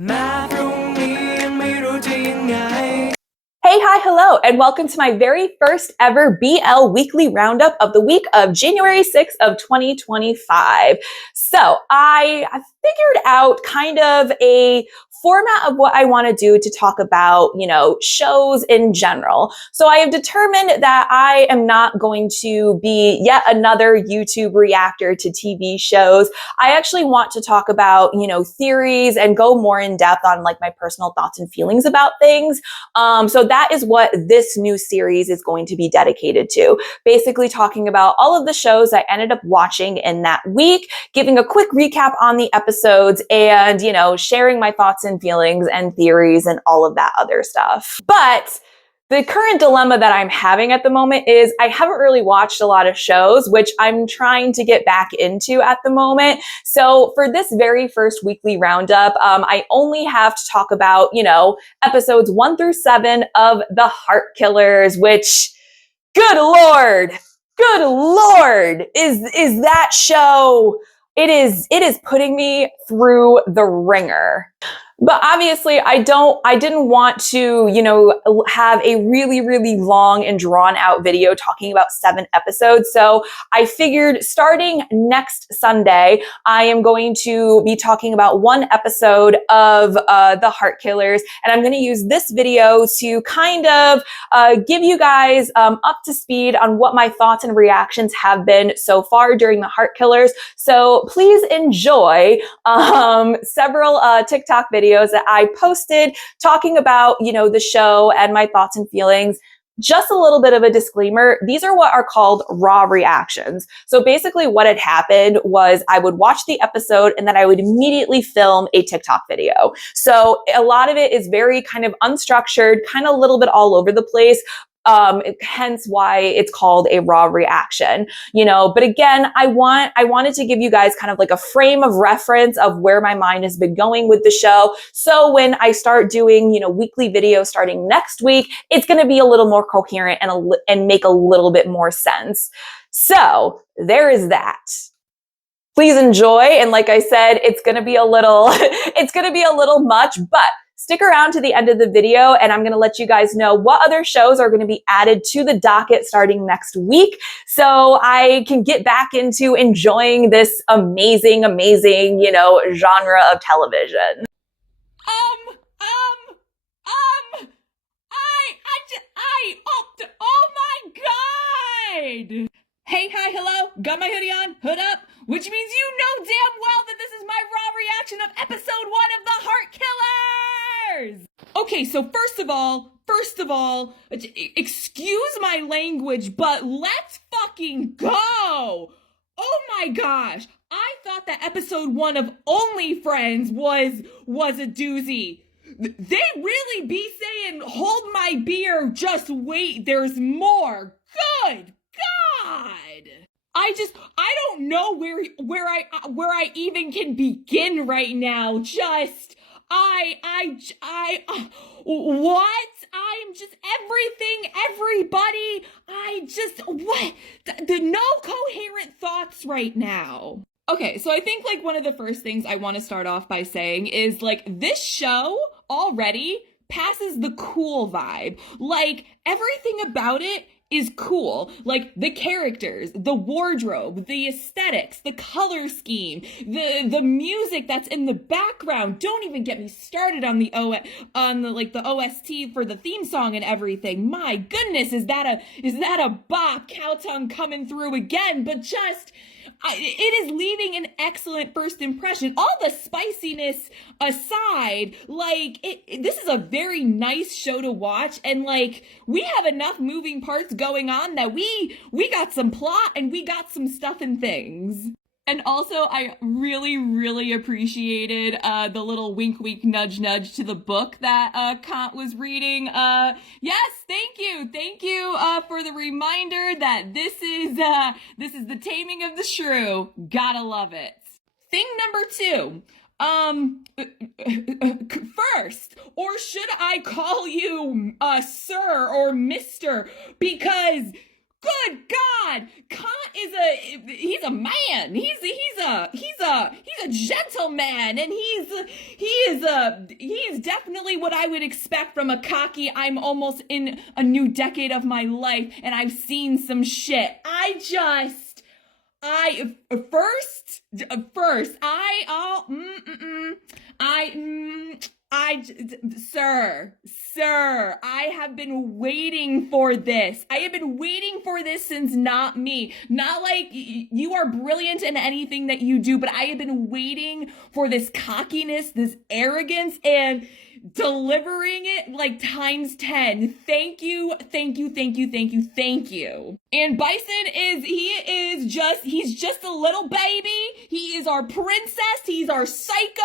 Hey, hi, hello, and welcome to my very first ever BL weekly roundup of the week of January 6th of 2025. So I figured out kind of a format of what I want to do to talk about, shows in general. So I have determined that I am not going to be yet another YouTube reactor to TV shows. I actually want to talk about, theories and go more in depth on like my personal thoughts and feelings about things. So that is what this new series is going to be dedicated to. Basically talking about all of the shows I ended up watching in that week, giving a quick recap on the episodes and, sharing my thoughts and feelings and theories and all of that other stuff. But the current dilemma that I'm having at the moment is I haven't really watched a lot of shows, which I'm trying to get back into at the moment. So for this very first weekly roundup, I only have to talk about, episodes 1 through 7 of The Heart Killers, which, good Lord, is that show. It is putting me through the ringer. But obviously I didn't want to, have a really, really long and drawn out video talking about 7 episodes. So I figured starting next Sunday, I am going to be talking about 1 episode of The Heart Killers. And I'm going to use this video to kind of give you guys up to speed on what my thoughts and reactions have been so far during The Heart Killers. So please enjoy several TikTok videos that I posted talking about, the show and my thoughts and feelings. Just a little bit of a disclaimer. These are what are called raw reactions. So basically what had happened was I would watch the episode and then I would immediately film a TikTok video. So a lot of it is very kind of unstructured, kind of a little bit all over the place. Hence why it's called a raw reaction, but again, I wanted to give you guys kind of like a frame of reference of where my mind has been going with the show. So when I start doing, weekly videos starting next week, it's going to be a little more coherent and make a little bit more sense. So there is that. Please enjoy. And like I said, it's going to be a little much, but stick around to the end of the video and I'm going to let you guys know what other shows are going to be added to the docket starting next week so I can get back into enjoying this amazing, genre of television. Oh my God! Hey, hi, hello, got my hoodie on, hood up, which means you know damn well that this is my raw reaction of episode 1 of The Heart Killers! Okay, so first of all, excuse my language, but let's fucking go! Oh my gosh, I thought that episode 1 of Only Friends was a doozy. They really be saying, hold my beer, just wait, there's more. Good God! I don't know where I even can begin right now. What? I'm just everything, everybody. What? The no coherent thoughts right now. Okay, so I think like one of the first things I want to start off by saying is like this show already passes the cool vibe. Like everything about it is cool. Like the characters, the wardrobe, the aesthetics, the color scheme, the music that's in the background. Don't even get me started on the OST for the theme song and everything. My goodness, is that a bop? Cow tongue coming through again, but it is leaving an excellent first impression. All the spiciness aside, this is a very nice show to watch, and we have enough moving parts going on that we got some plot and we got some stuff and things. And also, I really, really appreciated the little wink, wink, nudge, nudge to the book that Kant was reading. Yes, thank you for the reminder that this is the taming of the shrew. Gotta love it. Thing number 2. First, or should I call you Sir or Mr? Because Good God, Kant he's a man. He's a gentleman, and he's definitely what I would expect from a cocky. I'm almost in a new decade of my life, and I've seen some shit. Sir, I have been waiting for this. I have been waiting for this since Not Me. Not like you are brilliant in anything that you do, but I have been waiting for this cockiness, this arrogance, and delivering it like times 10. Thank you. And Bison he's just a little baby. He is our princess. He's our psycho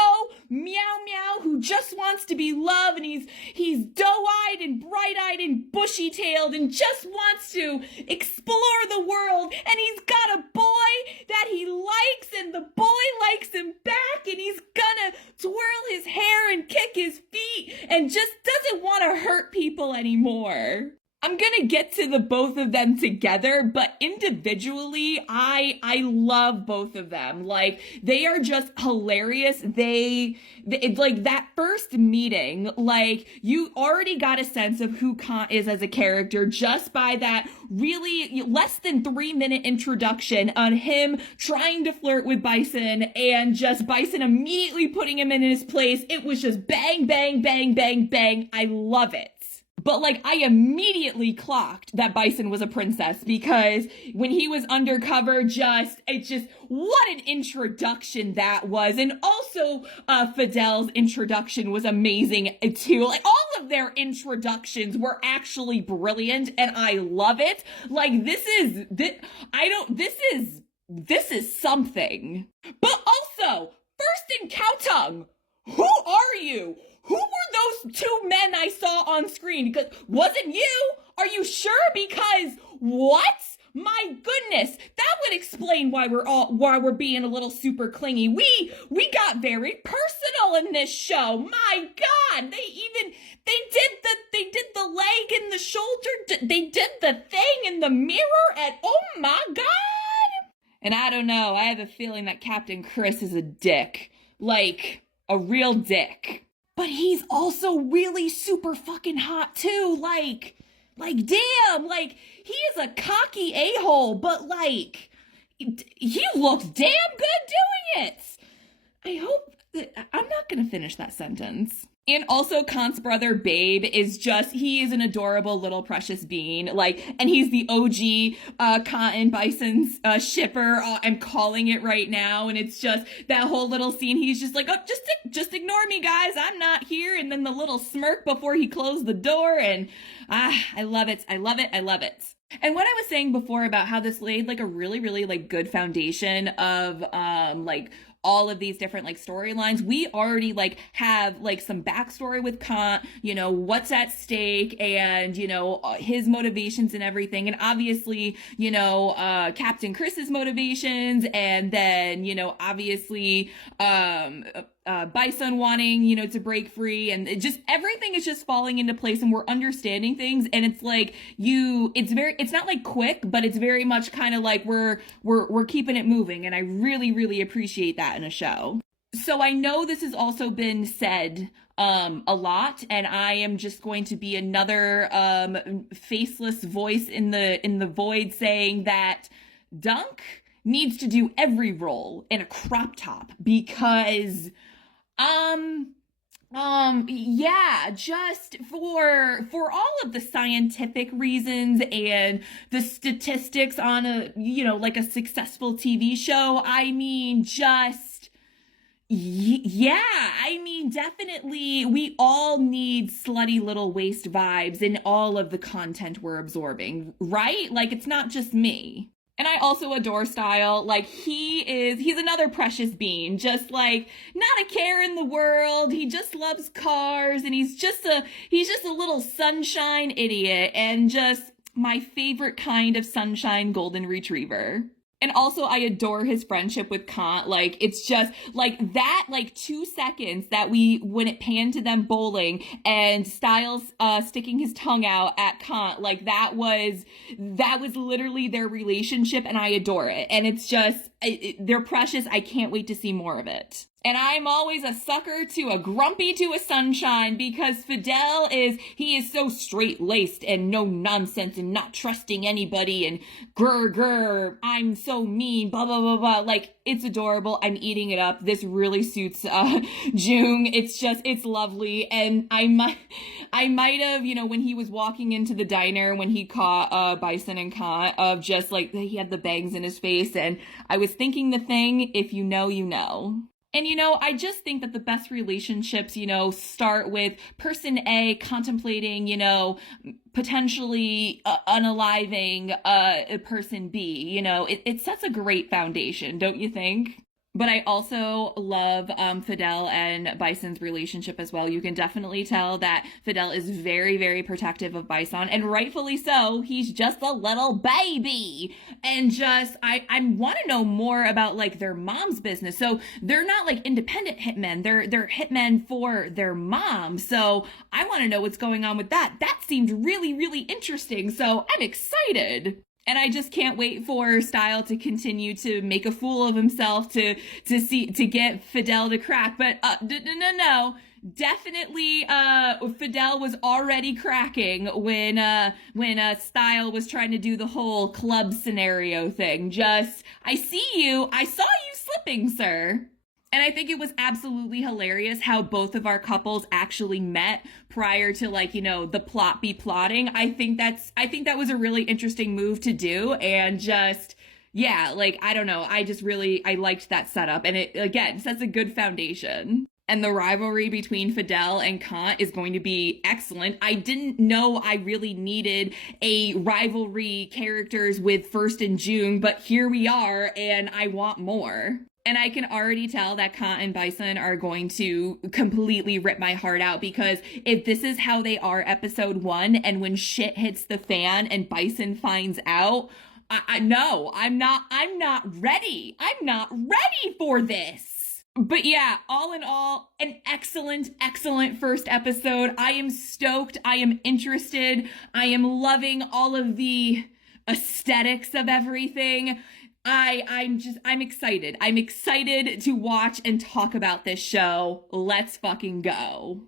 meow meow who just wants to be loved, and he's doe-eyed and bright-eyed and bushy-tailed and just wants to explore the world, and he's got a boy that he likes, and the boy likes him back, and he's gonna twirl his hair and kick his feet and just doesn't want to hurt people anymore. I'm gonna get to the both of them together, but individually, I love both of them. Like, they are just hilarious. They like, that first meeting, like, you already got a sense of who Kant is as a character just by that really less than 3-minute introduction on him trying to flirt with Bison, and just Bison immediately putting him in his place. It was just bang, bang, bang, bang, bang. I love it. But, like, I immediately clocked that Bison was a princess, because when he was undercover, what an introduction that was. And also, Fidel's introduction was amazing, too. Like, all of their introductions were actually brilliant, and I love it. Like, this is something. But also, First and Cowtongue, who are you? Who were those two men I saw on screen? Because wasn't you? Are you sure? Because what? My goodness, that would explain why we're being a little super clingy. We got very personal in this show. My God, they did the leg and the shoulder. They did the thing in the mirror, and oh my God. And I don't know, I have a feeling that Captain Chris is a dick. Like, a real dick. But he's also really super fucking hot too. Like damn, like, he is a cocky a-hole, but like, he looks damn good doing it. I hope I'm not gonna finish that sentence. And also, Kant's brother, Babe, he is an adorable little precious being. Like, and he's the OG Kant and Bison's shipper. I'm calling it right now. And it's just that whole little scene. He's just like, oh, just ignore me, guys. I'm not here. And then the little smirk before he closed the door. And I love it. I love it. And what I was saying before about how this laid like a really, really like good foundation of like all of these different like storylines. We already like have like some backstory with Kant, you know, what's at stake, and, you know, his motivations and everything. And obviously, you know, Captain Chris's motivations, and then, you know, obviously, Bison wanting, you know, to break free, and everything is just falling into place, and we're understanding things. And it's like it's not like quick, but it's very much kind of like we're keeping it moving. And I really, really appreciate that in a show. So I know this has also been said a lot, and I am just going to be another faceless voice in the void saying that Dunk needs to do every role in a crop top, because yeah, just for all of the scientific reasons and the statistics on a, you know, like a successful TV show. I mean, definitely we all need slutty little waist vibes in all of the content we're absorbing, right? Like, it's not just me. And I also adore Style. Like, he's another precious being, just like not a care in the world. He just loves cars, and he's just a little sunshine idiot, and just my favorite kind of sunshine golden retriever. And also, I adore his friendship with Kant. Like, it's just like that, like 2 seconds that when it panned to them bowling and Styles sticking his tongue out at Kant, like that was literally their relationship, and I adore it. And it's just, they're precious. I can't wait to see more of it. And I'm always a sucker to a grumpy to a sunshine, because Fidel he is so straight-laced and no nonsense and not trusting anybody and grr, I'm so mean, blah, blah, blah, blah. Like, it's adorable. I'm eating it up. This really suits Jung. It's lovely. And I might have, when he was walking into the diner, when he caught Bison and Kant, of just like, he had the bangs in his face, and I was thinking the thing, if you know, you know. And, I just think that the best relationships, start with person A contemplating, potentially unaliving person B. It sets a great foundation, don't you think? But I also love Fidel and Bison's relationship as well. You can definitely tell that Fidel is very, very protective of Bison, and rightfully so. He's just a little baby. And just, I want to know more about like their mom's business. So they're not like independent hitmen. They're hitmen for their mom. So I want to know what's going on with that. That seemed really, really interesting. So I'm excited. And I just can't wait for Style to continue to make a fool of himself to get Fidel to crack. But no. Definitely Fidel was already cracking when Style was trying to do the whole club scenario thing. Just, I saw you slipping, sir. And I think it was absolutely hilarious how both of our couples actually met prior to the plot be plotting. I think that was a really interesting move to do, and just, yeah, I don't know. I liked that setup, and it, again, sets a good foundation. And the rivalry between Fidel and Kant is going to be excellent. I didn't know I really needed a rivalry characters with First and June, but here we are, and I want more. And I can already tell that Kant and Bison are going to completely rip my heart out, because if this is how they are episode 1, and when shit hits the fan and Bison finds out, no, I'm not ready. I'm not ready for this. But yeah, all in all, an excellent, excellent first episode. I am stoked. I am interested. I am loving all of the aesthetics of everything. I'm excited. I'm excited to watch and talk about this show. Let's fucking go.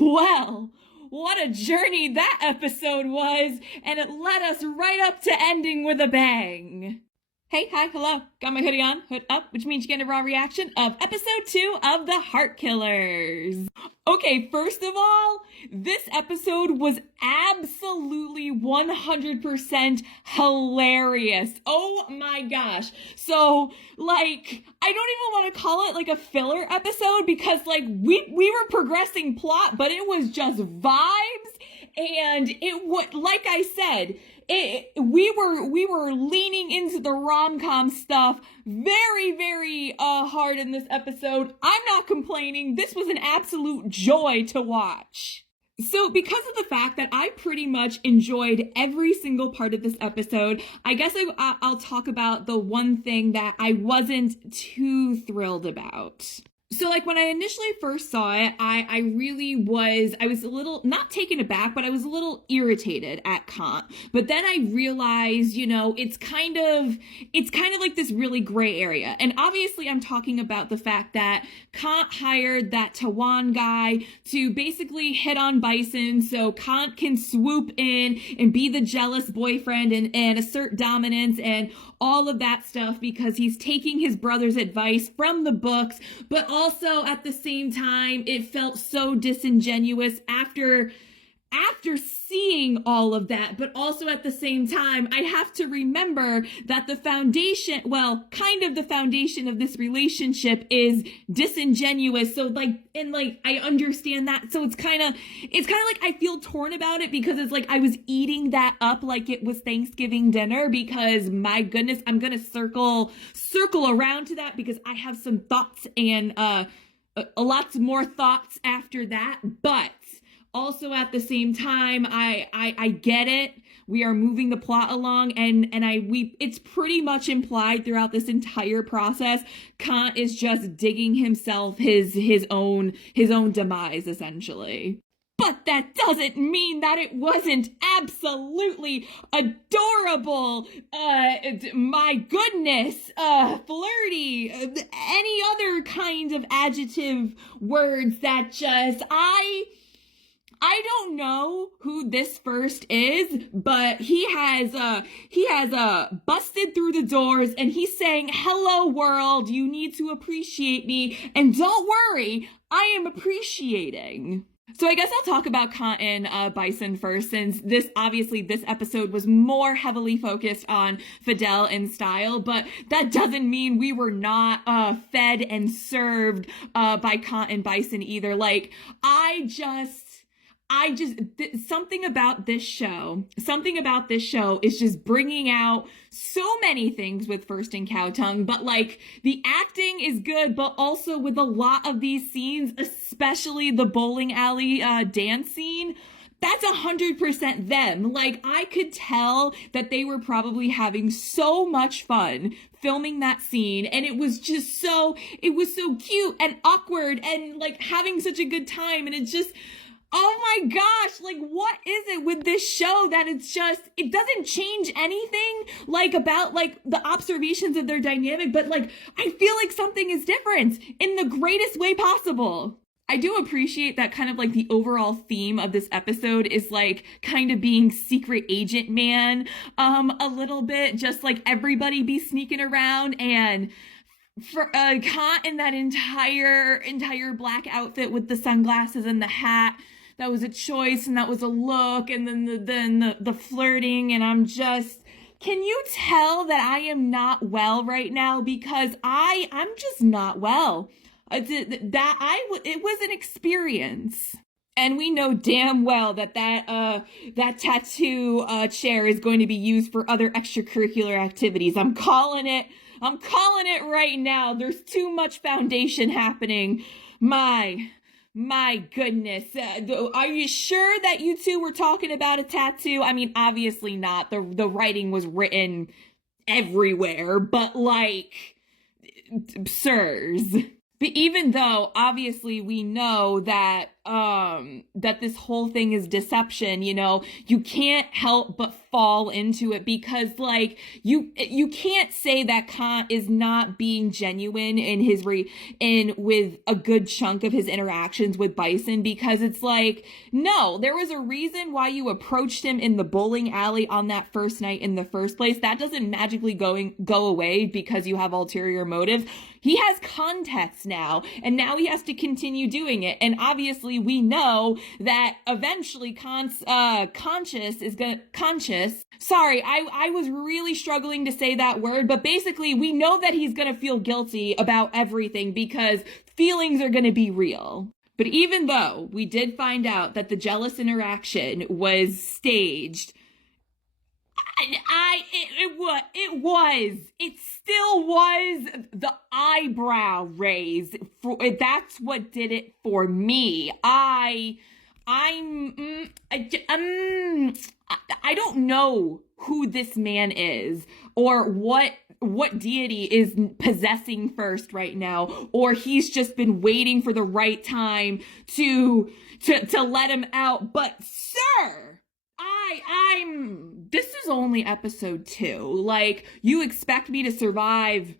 Well, what a journey that episode was, and it led us right up to ending with a bang. Hey, hi, hello. Got my hoodie on, hood up, which means you get a raw reaction of episode 2 of The Heart Killers. Okay, first of all, this episode was absolutely 100% hilarious. Oh my gosh. So, I don't even want to call it a filler episode, because we were progressing plot, but it was just vibes, and it would, like I said, we were leaning into the rom-com stuff very, very hard in this episode. I'm not complaining. This was an absolute joy to watch. So because of the fact that I pretty much enjoyed every single part of this episode, I guess I'll talk about the one thing that I wasn't too thrilled about. So when I initially first saw it, I was a little, not taken aback, but I was a little irritated at Kant. But then I realized, it's kind of like this really gray area. And obviously I'm talking about the fact that Kant hired that Tawan guy to basically hit on Bison so Kant can swoop in and be the jealous boyfriend and assert dominance and all of that stuff, because he's taking his brother's advice from the books, but also at the same time, it felt so disingenuous after seeing all of that. But also at the same time, I have to remember that the foundation of this relationship is disingenuous. So I understand that. So it's kind of I feel torn about it, because it's I was eating that up like it was Thanksgiving dinner, because my goodness, I'm going to circle around to that, because I have some thoughts and lots more thoughts after that. But also at the same time, I get it we are moving the plot along, and it's pretty much implied throughout this entire process. Kant is just digging himself his own demise, essentially. But that doesn't mean that it wasn't absolutely adorable, my goodness, flirty, any other kind of adjective words that just, I don't know who this first is, but he has busted through the doors and he's saying, "Hello world, you need to appreciate me, and don't worry, I am appreciating." So I guess I'll talk about Kant and Bison first, since this episode was more heavily focused on Fidel and style, but that doesn't mean we were not fed and served by Kant and Bison either. Like, something about this show is just bringing out so many things with First and Cowtongue, but like the acting is good, but also with a lot of these scenes, especially the bowling alley dance scene, that's 100% them. Like, I could tell that they were probably having so much fun filming that scene, and it was so cute and awkward and like having such a good time, and it's just, oh my gosh, like, what is it with this show that it doesn't change anything, like, about, like, the observations of their dynamic, but, like, I feel like something is different in the greatest way possible. I do appreciate that kind of, like, the overall theme of this episode is, like, kind of being secret agent man, a little bit, just, like, everybody be sneaking around, and for Kant in that entire black outfit with the sunglasses and the hat, that was a choice, and that was a look, and then the flirting, and I'm just, can you tell that I am not well right now? Because I'm just not well. It was an experience. And we know damn well that tattoo chair is going to be used for other extracurricular activities. I'm calling it right now. There's too much foundation happening. My goodness. Are you sure that you two were talking about a tattoo? I mean, obviously not. The writing was written everywhere, but like, sirs. But even though obviously we know that that this whole thing is deception, you know, you can't help but fall into it, because like you can't say that Kant is not being genuine in with a good chunk of his interactions with Bison, because it's like, no, there was a reason why you approached him in the bowling alley on that first night in the first place. That doesn't magically go away because you have ulterior motives. He has context now, and now he has to continue doing it. And obviously we know that eventually Kant's sorry, I was really struggling to say that word, but basically we know that he's gonna feel guilty about everything because feelings are gonna be real. But even though we did find out that the jealous interaction was staged, it still was the eyebrow raise. That's what did it for me. I don't know who this man is, or what deity is possessing First right now, or he's just been waiting for the right time to let him out. But sir, this is only episode 2. Like, you expect me to survive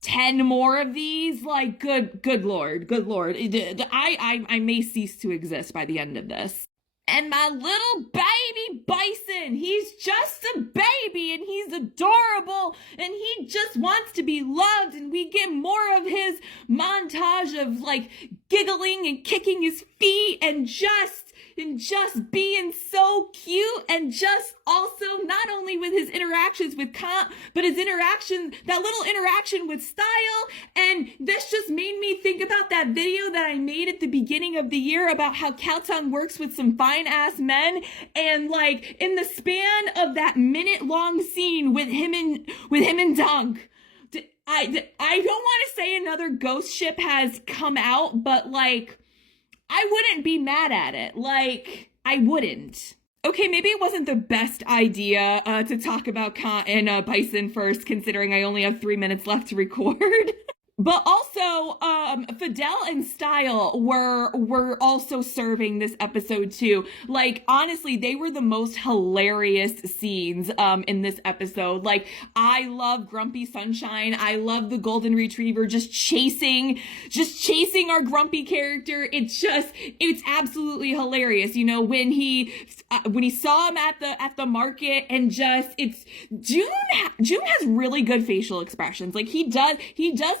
10 more of these? Like, good lord. I may cease to exist by the end of this. And my little baby Bison, he's just a baby, and he's adorable, and he just wants to be loved, and we get more of his montage of like giggling and kicking his feet and just being so cute, and just also not only with his interactions with Kant, but his that little interaction with style. And this just made me think about that video that I made at the beginning of the year about how Cowtongue works with some fine ass men, and like in the span of that minute-long scene with him and Dunk, I don't want to say another ghost ship has come out, but like, I wouldn't be mad at it. Like, I wouldn't. Okay, maybe it wasn't the best idea to talk about Kant and Bison first, considering I only have 3 minutes left to record. But also, Fidel and Style were also serving this episode too. Like, honestly, they were the most hilarious scenes in this episode. Like, I love Grumpy Sunshine. I love the Golden Retriever just chasing our grumpy character. It's absolutely hilarious. You know, when he saw him at the market, and June has really good facial expressions. Like, he does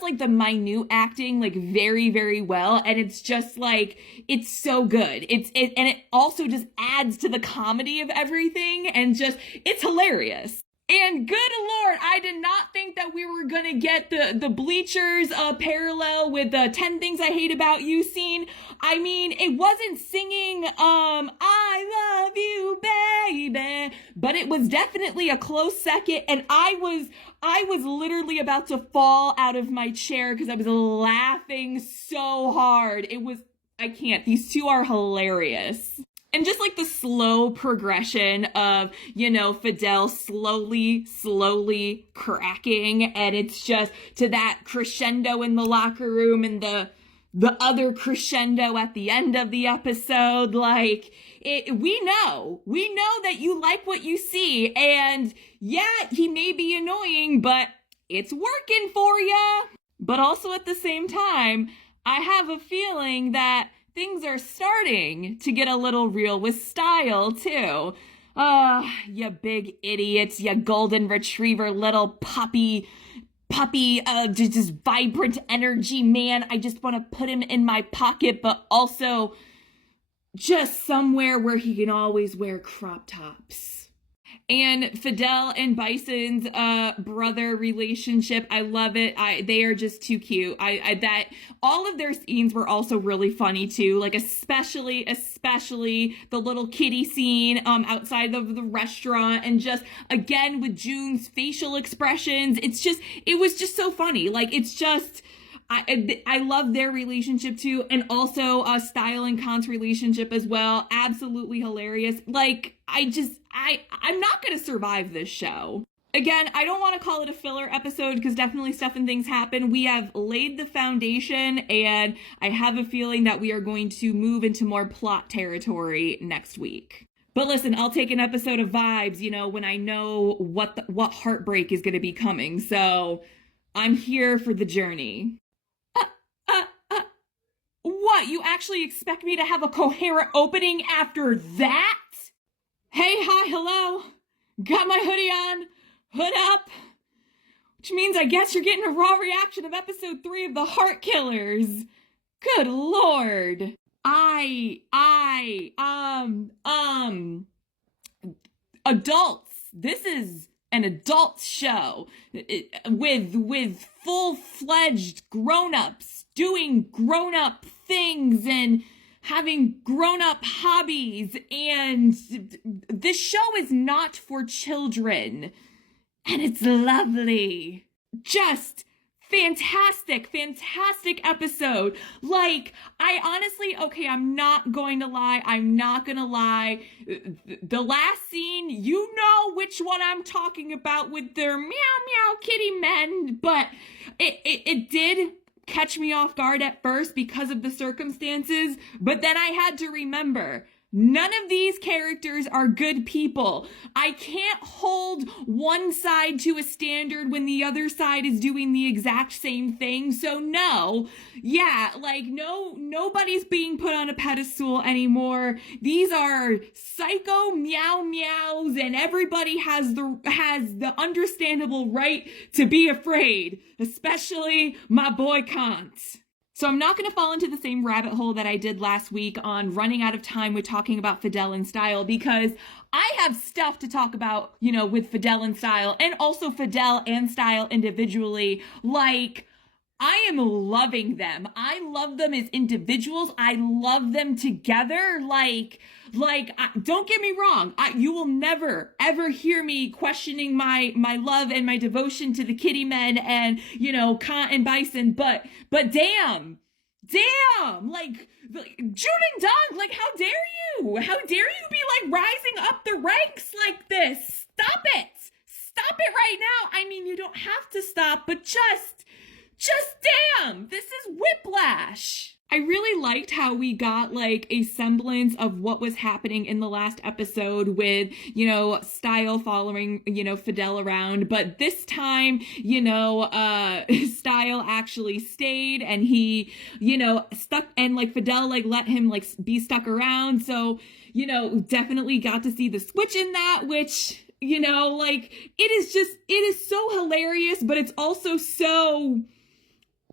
like the minute acting like very, very well, and it's just like, it's so good. And it also just adds to the comedy of everything, and just, it's hilarious. And good Lord, I did not think that we were gonna get the Bleachers parallel with the 10 Things I Hate About You scene. I mean, it wasn't singing I love you, baby, but it was definitely a close second, and I was literally about to fall out of my chair because I was laughing so hard. I can't. These two are hilarious. And just like the slow progression of, you know, Fidel slowly cracking, and it's just to that crescendo in the locker room and the other crescendo at the end of the episode. Like, we know that you like what you see, and yeah, he may be annoying, but it's working for ya. But also at the same time, I have a feeling that things are starting to get a little real with Style, too. You big idiots, you Golden Retriever little puppy, just vibrant energy man. I just want to put him in my pocket, but also just somewhere where he can always wear crop tops. And Fidel and Bison's brother relationship, I love it. They are just too cute. That all of their scenes were also really funny too. Like, especially the little kitty scene outside of the restaurant, and just again with June's facial expressions. It was just so funny. Like, it's just, I love their relationship too, and also Style and Khan's relationship as well. Absolutely hilarious. Like, I'm not gonna survive this show. Again, I don't want to call it a filler episode because definitely stuff and things happen. We have laid the foundation, and I have a feeling that we are going to move into more plot territory next week. But listen, I'll take an episode of vibes, you know, when I know what heartbreak is going to be coming. So I'm here for the journey. What? You actually expect me to have a coherent opening after that? Hey, hi, hello. Got my hoodie on, hood up. Which means I guess you're getting a raw reaction of episode 3 of The Heart Killers. Good Lord. Adults. This is an adult show with full-fledged grown-ups doing grown-up things and having grown-up hobbies, and this show is not for children, and it's lovely. Just fantastic episode. Like, I honestly, okay, I'm not gonna lie. The last scene, you know which one I'm talking about with their meow meow kitty men, but it did catch me off guard at first because of the circumstances, but then I had to remember, none of these characters are good people. I can't hold one side to a standard when the other side is doing the exact same thing. So nobody's being put on a pedestal anymore. These are psycho meow meows, and everybody has the understandable right to be afraid, especially my boy Kant. So I'm not going to fall into the same rabbit hole that I did last week on running out of time with talking about Fidel and Style, because I have stuff to talk about, you know, with Fidel and Style, and also Fidel and Style individually. Like, I am loving them. I love them as individuals. I love them together. Don't get me wrong. You will never, ever hear me questioning my love and my devotion to the kitty men and, you know, Kant and Bison. But damn, like June and Dong, like, how dare you? How dare you be like rising up we got like a semblance of what was happening in the last episode with, you know, Style following, you know, Fidel around. But this time, you know, Style actually stayed, and he, you know, stuck, and like Fidel like let him like be stuck around. So, you know, definitely got to see the switch in that, which, you know, like it is so hilarious, but it's also so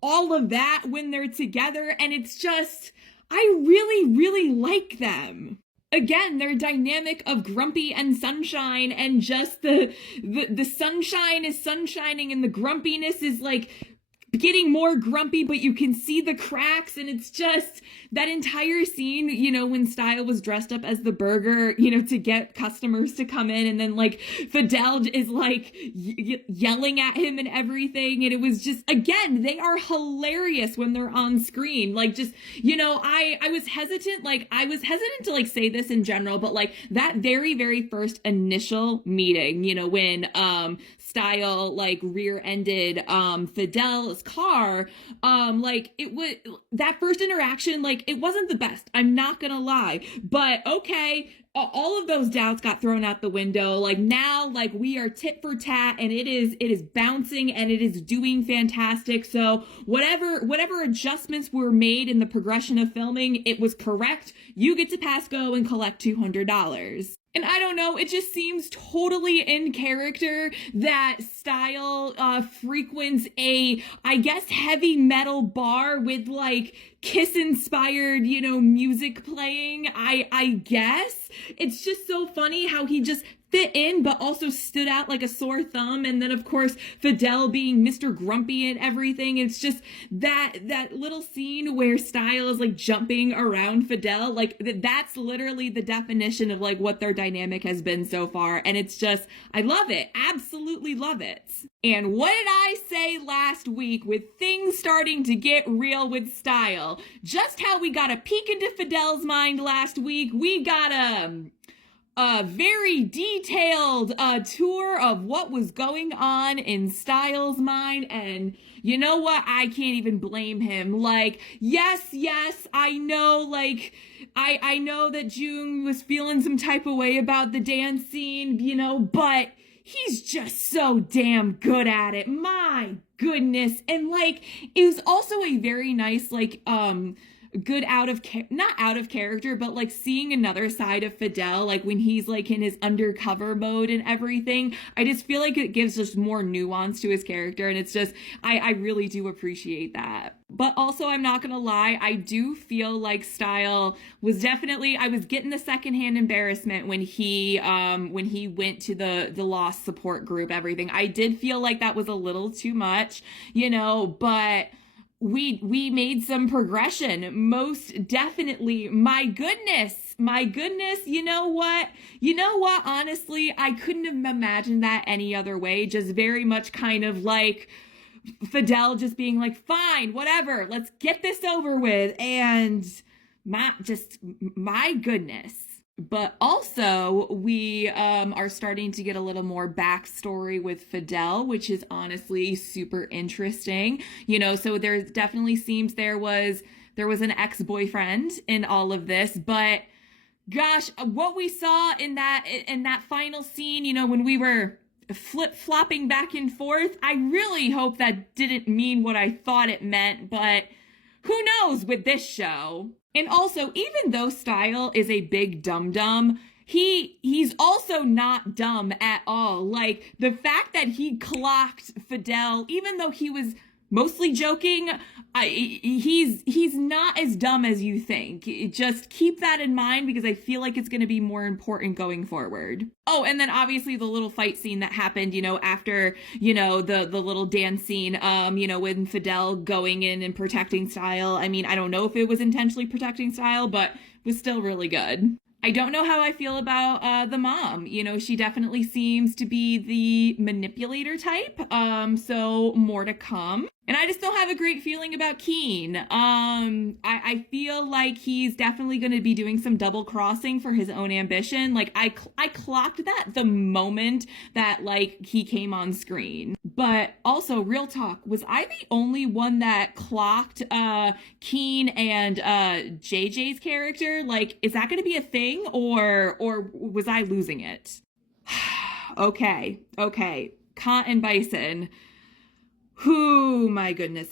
all of that when they're together. And it's just, I really, really like them. Again, their dynamic of grumpy and sunshine, and just the sunshine is sunshining and the grumpiness is like getting more grumpy, but you can see the cracks. And it's just that entire scene, you know, when Style was dressed up as the burger, you know, to get customers to come in, and then like Fidel is like yelling at him and everything. And it was just, again, they are hilarious when they're on screen. Like, just, you know, I was hesitant to like say this in general, but like that very, very first initial meeting, you know, when Style like rear-ended Fidel's car, like it was that first interaction, like it wasn't the best, I'm not gonna lie, but okay, all of those doubts got thrown out the window. Like now, like we are tit for tat, and it is bouncing, and it is doing fantastic. So whatever adjustments were made in the progression of filming, it was correct. You get to pass go and collect $200. And I don't know, it just seems totally in character that Style frequents a, I guess, heavy metal bar with like Kiss-inspired, you know, music playing. I guess. It's just so funny how he just fit in, but also stood out like a sore thumb. And then, of course, Fidel being Mr. Grumpy and everything. It's just that little scene where Style is like jumping around Fidel. Like that's literally the definition of like what their dynamic has been so far. And it's just, I love it. Absolutely love it. And what did I say last week with things starting to get real with Style? Just how we got a peek into Fidel's mind last week. We got a very detailed tour of what was going on in Styles' mind, and you know what? I can't even blame him. Like, yes, I know, like, I know that Jung was feeling some type of way about the dance scene, you know, but he's just so damn good at it. My goodness. And like, it was also a very nice, like, good not out of character, but like seeing another side of Fidel, like when he's like in his undercover mode and everything. I just feel like it gives just more nuance to his character, and it's just, I really do appreciate that. But also, I'm not gonna lie, I do feel like Style was definitely, I was getting the secondhand embarrassment when he went to the lost support group, everything. I did feel like that was a little too much, you know, but we made some progression, most definitely. My goodness, you know what, honestly, I couldn't have imagined that any other way. Just very much kind of like Fidel just being like, fine, whatever, let's get this over with. And my goodness. But also, we are starting to get a little more backstory with Fidel, which is honestly super interesting. You know, so there definitely seems there was an ex-boyfriend in all of this, but gosh, what we saw in that final scene, you know, when we were flip-flopping back and forth, I really hope that didn't mean what I thought it meant, but who knows with this show. And also, even though Style is a big dum-dum, he's also not dumb at all. Like, the fact that he clocked Fidel, even though he was mostly joking, he's not as dumb as you think. Just keep that in mind, because I feel like it's going to be more important going forward. Oh, and then obviously the little fight scene that happened, you know, after, you know, the little dance scene, you know, when Fidel going in and protecting Style. I mean, I don't know if it was intentionally protecting Style, but it was still really good. I don't know how I feel about the mom. You know, she definitely seems to be the manipulator type. So more to come. And I just don't have a great feeling about Keen. I feel like he's definitely going to be doing some double crossing for his own ambition. Like I clocked that the moment that like he came on screen. But also, real talk, was I the only one that clocked Keen and JJ's character? Like, is that going to be a thing, or was I losing it? Okay. Kant and Bison. Whoo, my goodness.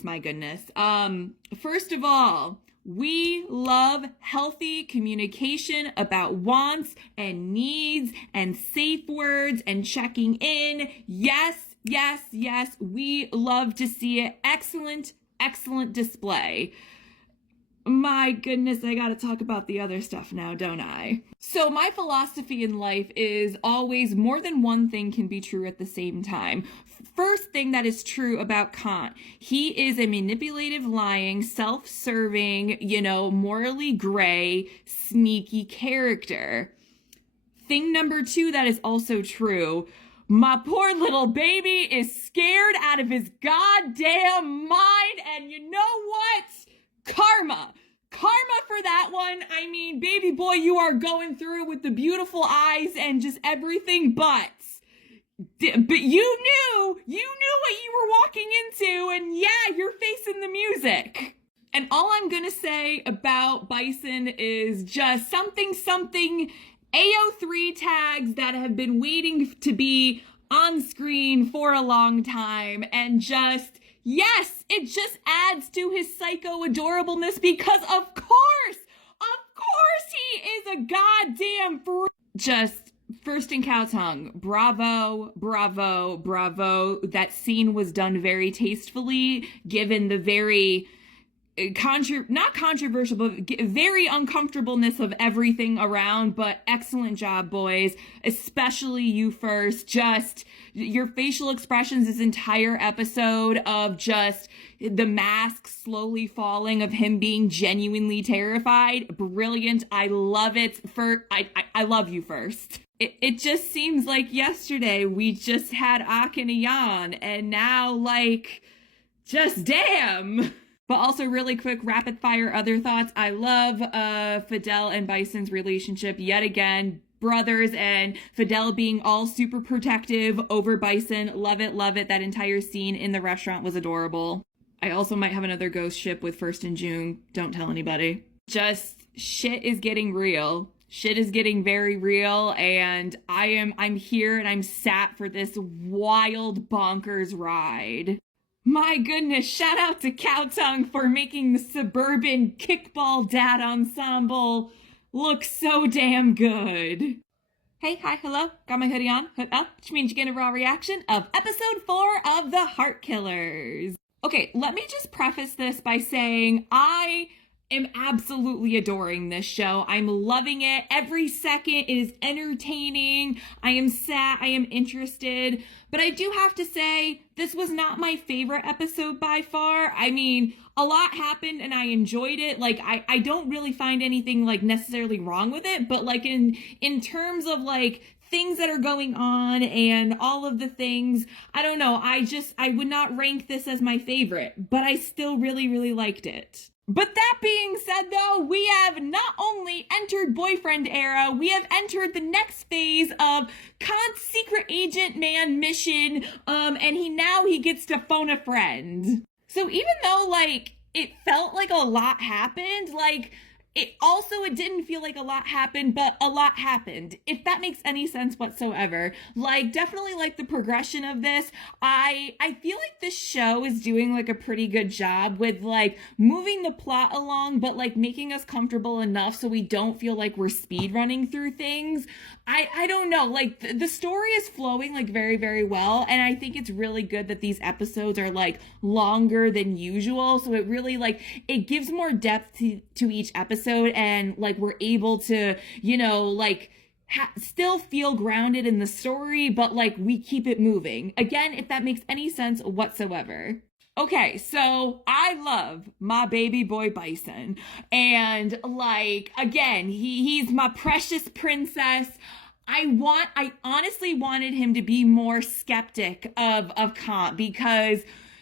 First of all, we love healthy communication about wants and needs and safe words and checking in. Yes. We love to see it. Excellent display. My goodness, I gotta talk about the other stuff now, don't I? So my philosophy in life is always more than one thing can be true at the same time. First thing that is true about Kant, he is a manipulative, lying, self-serving, morally gray, sneaky character. Thing number two that is also true, my poor little baby is scared out of his goddamn mind, and you know what? Karma for that one. I mean, baby boy, you are going through with the beautiful eyes and just everything but you knew what you were walking into, and yeah, you're facing the music. And all I'm gonna say about Bison is just something AO3 tags that have been waiting to be on screen for a long time, and just, yes, it just adds to his psycho adorableness because of course he is a goddamn just first in cow tongue. Bravo. That scene was done very tastefully, given the very not controversial, but very uncomfortableness of everything around. But excellent job, boys, especially you first. Just your facial expressions this entire episode of just the mask slowly falling, of him being genuinely terrified. Brilliant. I love it. I love you first. It just seems like yesterday we just had Akhenaten, and now, like, just damn. But also, really quick, rapid fire other thoughts. I love Fidel and Bison's relationship yet again. Brothers, and Fidel being all super protective over Bison. Love it. That entire scene in the restaurant was adorable. I also might have another ghost ship with First and June. Don't tell anybody. Just shit is getting real. Shit is getting very real, and I'm here and I'm sat for this wild bonkers ride. My goodness, shout out to Cowtongue for making the suburban kickball dad ensemble look so damn good. Hey, hi, hello, got my hoodie on, hood up, which means you get a raw reaction of episode 4 of The Heart Killers. Okay, let me just preface this by saying I am absolutely adoring this show. I'm loving it. Every second it is entertaining. I am sad. I am interested. But I do have to say, this was not my favorite episode by far. I mean, a lot happened and I enjoyed it. Like, I don't really find anything like necessarily wrong with it, but like in terms of like things that are going on and all of the things, I don't know. I would not rank this as my favorite, but I still really, really liked it. But that being said, though, we have not only entered boyfriend era, we have entered the next phase of Kant's secret agent man mission, and he gets to phone a friend. So even though, like, it felt like a lot happened, like, it didn't feel like a lot happened, but a lot happened, if that makes any sense whatsoever. Like, definitely like the progression of this. I feel like this show is doing like a pretty good job with like moving the plot along, but like making us comfortable enough so we don't feel like we're speed running through things. I don't know, like the story is flowing like very, very well, and I think it's really good that these episodes are like longer than usual, so it really like it gives more depth to each episode, and like we're able to, you know, like still feel grounded in the story, but like we keep it moving. Again, if that makes any sense whatsoever. Okay, so I love my baby boy Bison, and like, again, he's my precious princess. I honestly wanted him to be more skeptic of Kant, because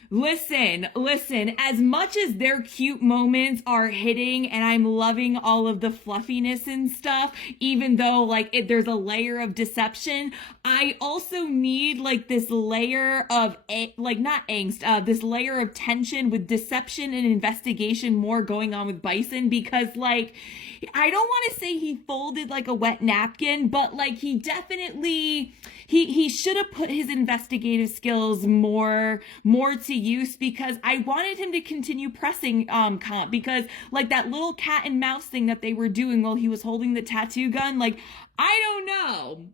Listen, as much as their cute moments are hitting and I'm loving all of the fluffiness and stuff, even though like there's a layer of deception, I also need like this layer of not angst, this layer of tension with deception and investigation more going on with Bison, because like, I don't want to say he folded like a wet napkin, but like he definitely, he should have put his investigative skills more to use, because I wanted him to continue pressing Kant, because like that little cat and mouse thing that they were doing while he was holding the tattoo gun, like, I don't know.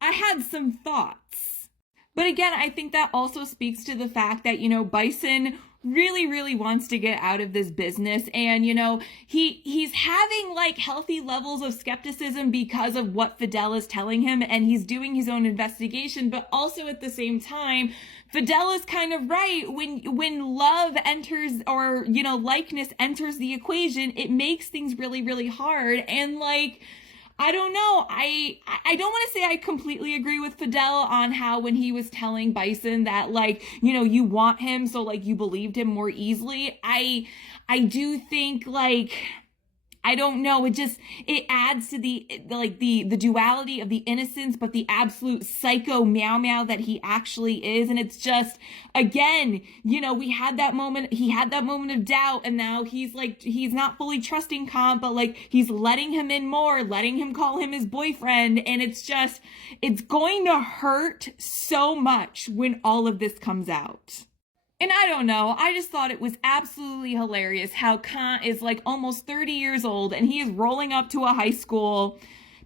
I had some thoughts. But again, I think that also speaks to the fact that, you know, Bison really wants to get out of this business, and you know, he's having like healthy levels of skepticism because of what Fidel is telling him, and he's doing his own investigation, but also at the same time, Fidel is kind of right. When love enters, or you know, likeness enters the equation, it makes things really hard. And like, I don't know. I don't want to say I completely agree with Fidel on how when he was telling Bison that like, you know, you want him, so like you believed him more easily. I do think like, I don't know. It adds to the duality of the innocence, but the absolute psycho meow that he actually is. And it's just, again, you know, he had that moment of doubt, and now he's not fully trusting Kant, but like, he's letting him in more, letting him call him his boyfriend. And it's going to hurt so much when all of this comes out. And I don't know, I just thought it was absolutely hilarious how Kant is like almost 30 years old and he is rolling up to a high school,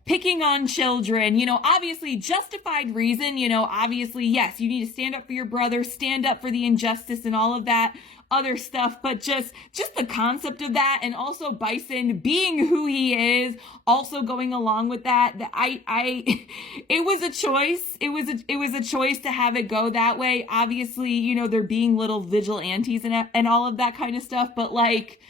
picking on children, you know, obviously justified reason, you know, obviously, yes, you need to stand up for your brother, stand up for the injustice and all of that other stuff, but just the concept of that, and also Bison being who he is, also going along with that, it was a choice. It was a choice to have it go that way. Obviously, you know, they're being little vigilantes and all of that kind of stuff, but like,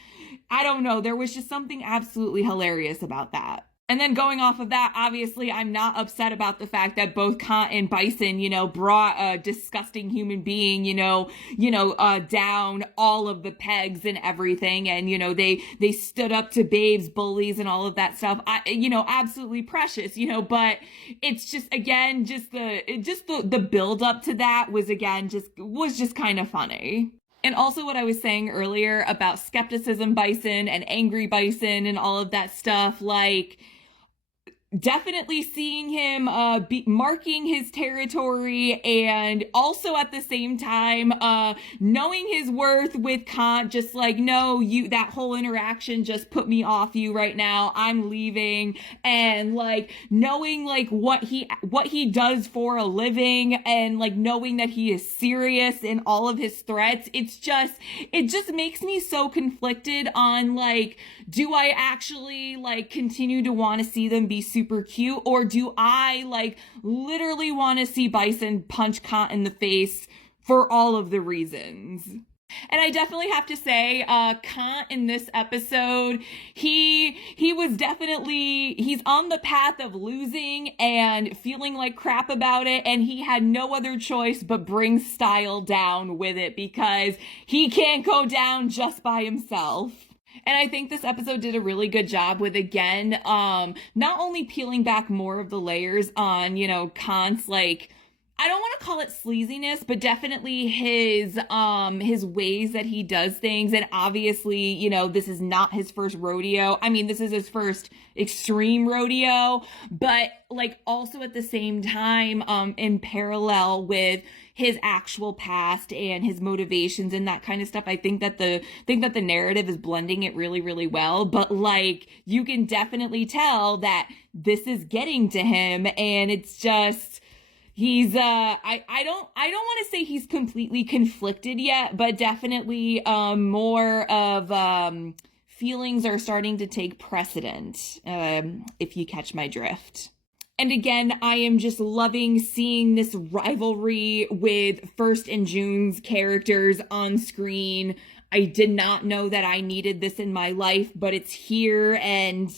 I don't know, there was just something absolutely hilarious about that. And then going off of that, obviously, I'm not upset about the fact that both Kant and Bison, you know, brought a disgusting human being, down all of the pegs and everything. And, you know, they stood up to Babe's bullies and all of that stuff. Absolutely precious, you know, but it's just, again, the build up to that was just kind of funny. And also what I was saying earlier about skepticism Bison and angry Bison and all of that stuff, like, definitely seeing him marking his territory, and also at the same time knowing his worth with Kant, just like, no, that whole interaction just put me off you right now, I'm leaving. And like knowing like what he does for a living, and like knowing that he is serious in all of his threats, it just makes me so conflicted on like, do I actually like continue to want to see them be super cute, or do I like literally want to see Bison punch Kant in the face for all of the reasons? And I definitely have to say, Kant in this episode, he's on the path of losing and feeling like crap about it, and he had no other choice but bring Style down with it, because he can't go down just by himself. And I think this episode did a really good job with, again, not only peeling back more of the layers on, you know, Kant's, like, I don't want to call it sleaziness, but definitely his ways that he does things. And obviously, you know, this is not his first rodeo. I mean, this is his first extreme rodeo, but like also at the same time, in parallel with his actual past and his motivations and that kind of stuff. I think that the narrative is blending it really well, but like, you can definitely tell that this is getting to him, and it's just, he's I don't want to say he's completely conflicted yet, but definitely more of feelings are starting to take precedent, if you catch my drift. And again, I am just loving seeing this rivalry with First and June's characters on screen. I did not know that I needed this in my life, but it's here, and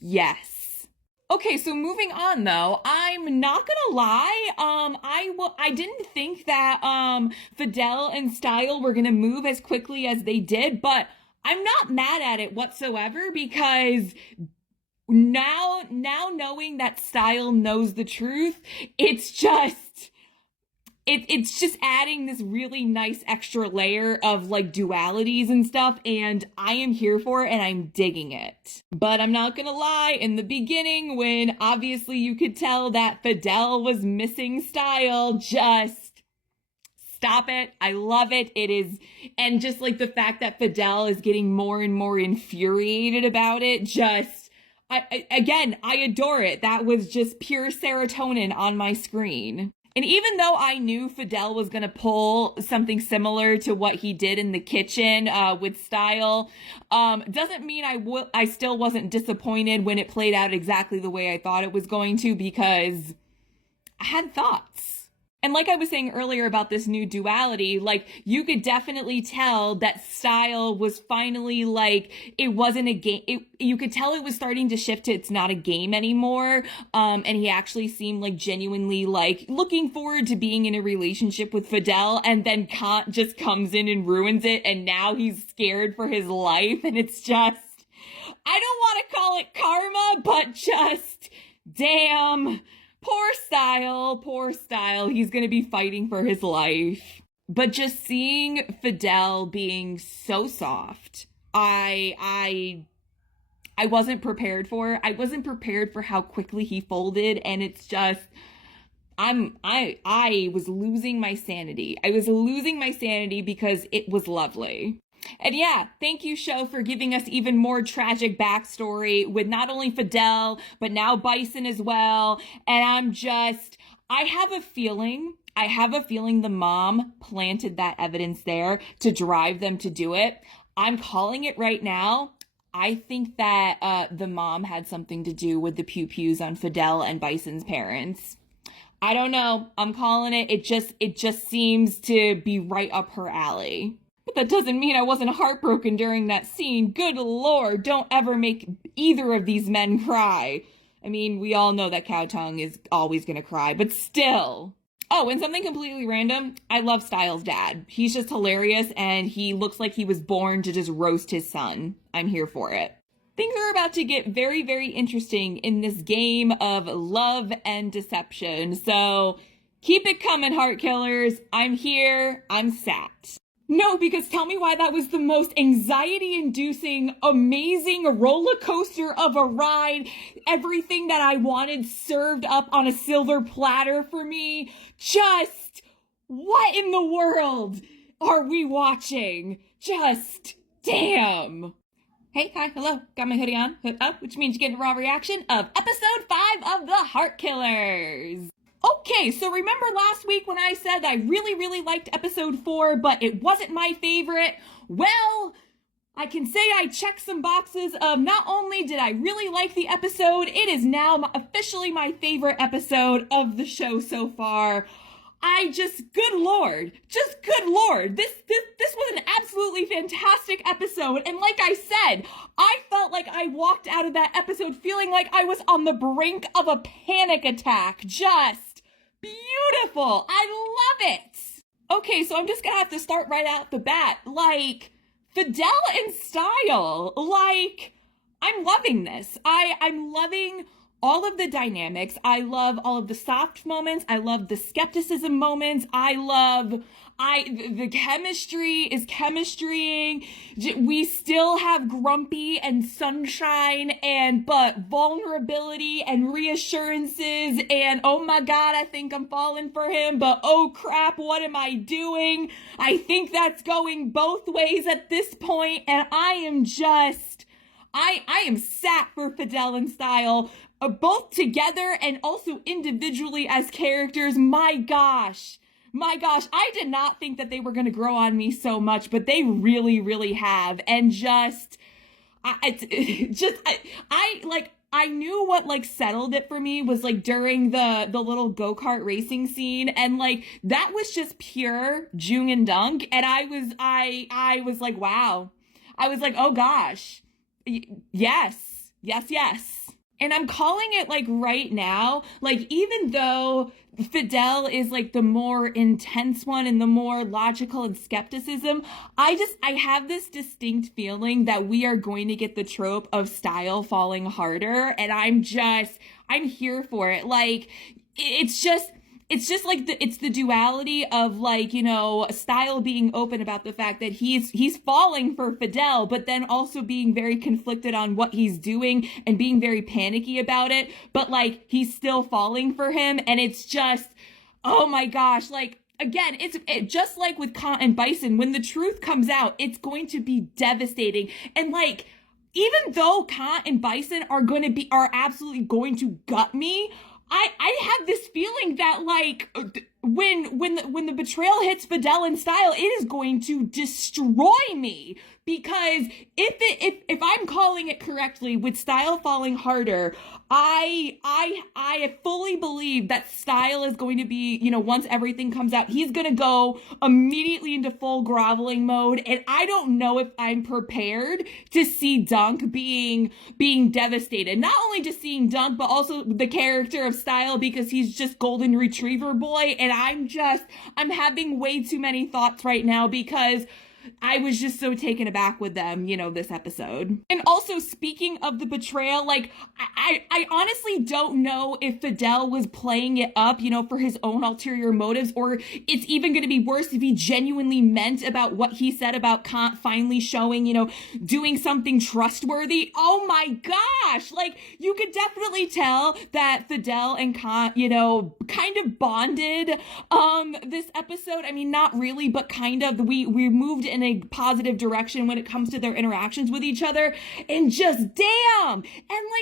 yes. Okay, so moving on though, I'm not gonna lie. I didn't think that Fidel and Style were gonna move as quickly as they did, but I'm not mad at it whatsoever because now knowing that Style knows the truth, it's just it's just adding this really nice extra layer of like dualities and stuff, and I am here for it and I'm digging it. But I'm not gonna lie, in the beginning, when obviously you could tell that Fidel was missing Style, just stop it. I love it. It is, and just like the fact that Fidel is getting more and more infuriated about it, just I adore it. That was just pure serotonin on my screen. And even though I knew Fidel was going to pull something similar to what he did in the kitchen with Style, doesn't mean I still wasn't disappointed when it played out exactly the way I thought it was going to, because I had thoughts. And like I was saying earlier about this new duality, like you could definitely tell that Style was finally like, it wasn't a game. You could tell it was starting to shift to it's not a game anymore. And he actually seemed like genuinely like looking forward to being in a relationship with Fidel, and then Kant just comes in and ruins it. And now he's scared for his life. And it's just, I don't want to call it karma, but just damn. Poor Style. He's gonna be fighting for his life. But just seeing Fidel being so soft, I wasn't prepared for. I wasn't prepared for how quickly he folded, and it's just I was losing my sanity. I was losing my sanity because it was lovely. And yeah, thank you, show, for giving us even more tragic backstory with not only Fidel, but now Bison as well. And I have a feeling the mom planted that evidence there to drive them to do it. I'm calling it right now. I think that the mom had something to do with the pew-pews on Fidel and Bison's parents. I don't know. I'm calling it. It just seems to be right up her alley. But that doesn't mean I wasn't heartbroken during that scene. Good Lord, don't ever make either of these men cry. I mean, we all know that Cow Tongue is always gonna cry, but still. Oh, and something completely random. I love Styles' dad. He's just hilarious, and he looks like he was born to just roast his son. I'm here for it. Things are about to get very, very interesting in this game of love and deception. So keep it coming, heart killers. I'm here. I'm sat. No, because tell me why that was the most anxiety-inducing, amazing roller coaster of a ride. Everything that I wanted served up on a silver platter for me. Just, what in the world are we watching? Just, damn. Hey, hi, hello, got my hoodie on, hood up, which means you get a raw reaction of episode 5 of The Heart Killers. Okay, so remember last week when I said I really, really liked episode 4, but it wasn't my favorite? Well, I can say I checked some boxes of not only did I really like the episode, it is now officially my favorite episode of the show so far. Good Lord, this was an absolutely fantastic episode, and like I said, I felt like I walked out of that episode feeling like I was on the brink of a panic attack. Just beautiful. I love it. Okay, so I'm just gonna have to start right out the bat. Like, Fidel and Style, like, I'm loving this. I'm loving all of the dynamics. I love all of the soft moments. I love the skepticism moments. The chemistry is chemistrying. We still have Grumpy and Sunshine but vulnerability and reassurances and oh my God, I think I'm falling for him, but oh crap, what am I doing? I think that's going both ways at this point, and I am sat for Fidel and Style, both together and also individually as characters. My gosh, I did not think that they were going to grow on me so much, but they really, really have. And I knew what like settled it for me was like during the little go-kart racing scene, and like that was just pure Jung and Dunk, and I was like, wow. I was like, oh gosh. Yes. And I'm calling it like right now, like even though Fidel is like the more intense one and the more logical and skepticism, I have this distinct feeling that we are going to get the trope of style falling harder. And I'm here for it. Like, it's just like it's the duality of like, you know, Style being open about the fact that he's falling for Fidel, but then also being very conflicted on what he's doing and being very panicky about it, but like he's still falling for him. And it's just, oh my gosh, like again, just like with Kant and Bison, when the truth comes out, it's going to be devastating. And like, even though Kant and Bison are absolutely going to gut me, I have this feeling that like when the betrayal hits Fidel and Style, it is going to destroy me, because if I'm calling it correctly with Style falling harder, I fully believe that Style is going to be, you know, once everything comes out, he's going to go immediately into full groveling mode. And I don't know if I'm prepared to see Dunk being devastated. Not only just seeing Dunk, but also the character of Style, because he's just golden retriever boy. And I'm having way too many thoughts right now because I was just so taken aback with them, you know, this episode. And also, speaking of the betrayal, like, I honestly don't know if Fidel was playing it up, you know, for his own ulterior motives, or it's even going to be worse if he genuinely meant about what he said about Kant finally showing, you know, doing something trustworthy. Oh my gosh! Like, you could definitely tell that Fidel and Kant, you know, kind of bonded, this episode. I mean, not really, but kind of. We moved in a positive direction when it comes to their interactions with each other, and just damn. And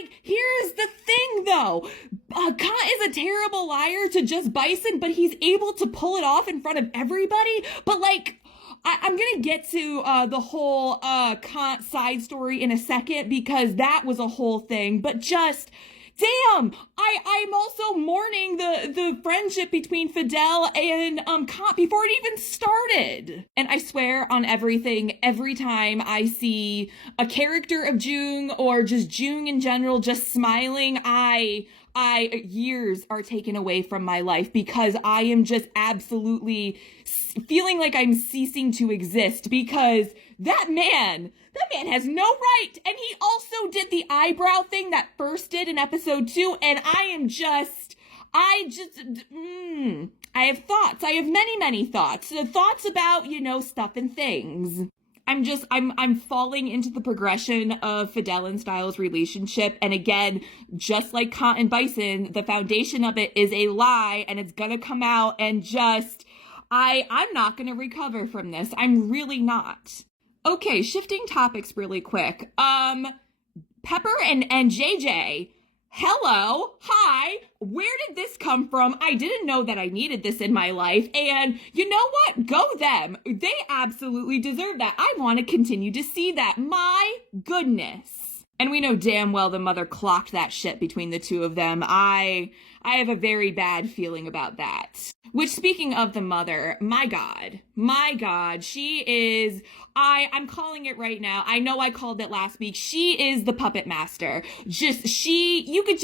like, here's the thing though, Kant is a terrible liar to just Bison, but he's able to pull it off in front of everybody. But like, I'm gonna get to the whole Kant side story in a second, because that was a whole thing. But just damn, I'm also mourning the friendship between Fidel and Kant before it even started. And I swear on everything, every time I see a character of Jung, or just Jung in general, just smiling, years are taken away from my life, because I am just absolutely feeling like I'm ceasing to exist, because that man has no right. And he also did the eyebrow thing that First did in episode 2. And I have thoughts. I have many, many thoughts. Thoughts about, you know, stuff and things. I'm falling into the progression of Fidel and Styles' relationship. And again, just like Kant and Bison, the foundation of it is a lie, and it's gonna come out, and just, I'm not gonna recover from this. I'm really not. Okay, shifting topics really quick. Pepper and JJ. Hello, hi, where did this come from? I didn't know that I needed this in my life, and you know what? Go them. They absolutely deserve that. I want to continue to see that. My goodness. And we know damn well the mother clocked that shit between the two of them. I have a very bad feeling about that. Which, speaking of the mother, my God, she is, I'm calling it right now. I know I called it last week. She is the puppet master. You could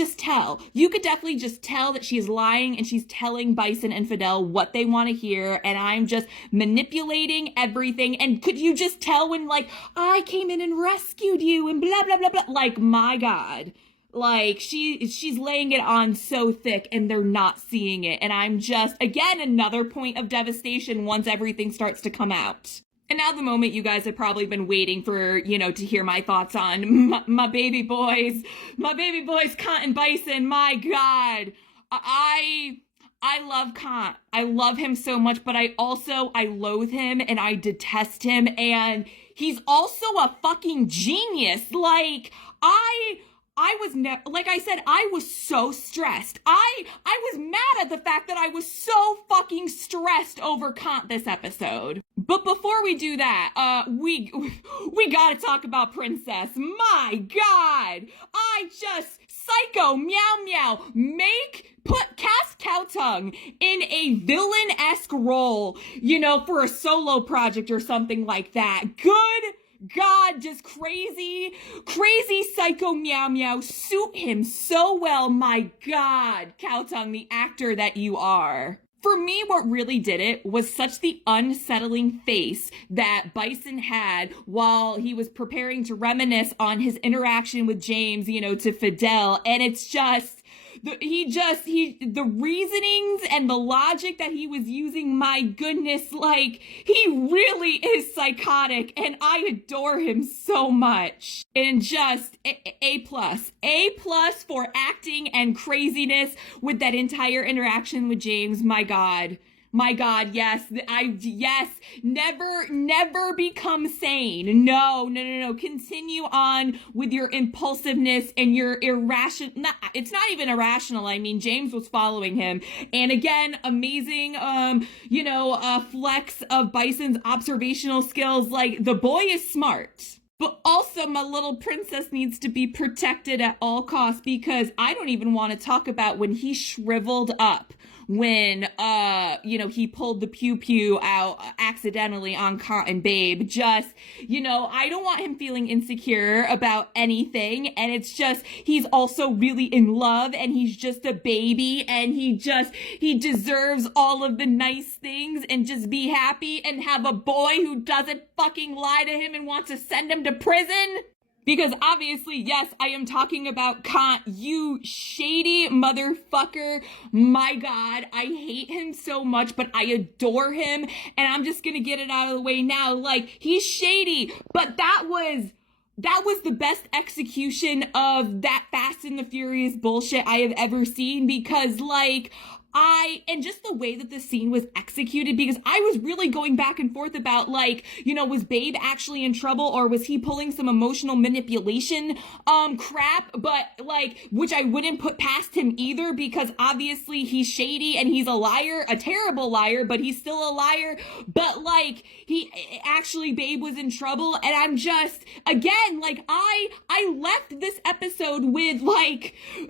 definitely just tell that she's lying, and she's telling Bison and Fidel what they want to hear, and I'm just manipulating everything. And could you just tell when, like, I came in and rescued you and blah, blah, blah, blah. Like, my God. Like, she's laying it on so thick, and they're not seeing it. And I'm just, again, another point of devastation once everything starts to come out. And now the moment you guys have probably been waiting for, you know, to hear my thoughts on my baby boys, Kant and Bison. My God. I love Kant. I love him so much, but I loathe him, and I detest him. And he's also a fucking genius. Like, like I said, I was so stressed. I was mad at the fact that I was so fucking stressed over Kant this episode. But before we do that, we gotta talk about Princess. My God! Psycho, meow meow, cast Cowtongue in a villain-esque role, you know, for a solo project or something like that. God, just crazy psycho meow meow suit him so well. My God, Cowtongue, the actor that you are. For me, what really did it was such the unsettling face that Bison had while he was preparing to reminisce on his interaction with James, to Fidel. And it's just, the reasonings and the logic that he was using, my goodness, he really is psychotic and I adore him so much. And just A plus for acting and craziness with that entire interaction with James. My God, yes, never become sane. No. Continue on with your impulsiveness and your it's not even irrational. I mean, James was following him. And again, amazing, flex of Bison's observational skills. Like, the boy is smart. But also, my little princess needs to be protected at all costs, because I don't even want to talk about when he shriveled up when, he pulled the pew-pew out accidentally on Cotton Babe. Just, I don't want him feeling insecure about anything. And it's just, he's also really in love and he's just a baby and he deserves all of the nice things and just be happy and have a boy who doesn't fucking lie to him and wants to send him to prison. Because obviously, yes, I am talking about Kant, you shady motherfucker. My God, I hate him so much, but I adore him. And I'm just gonna get it out of the way now. Like, he's shady, but that was the best execution of that Fast and the Furious bullshit I have ever seen, because and just the way that the scene was executed, because I was really going back and forth about, was Babe actually in trouble or was he pulling some emotional manipulation crap, but which I wouldn't put past him either, because obviously he's shady and he's a liar, a terrible liar, but he's still a liar. But Babe was in trouble, and I'm just, again, I left this episode with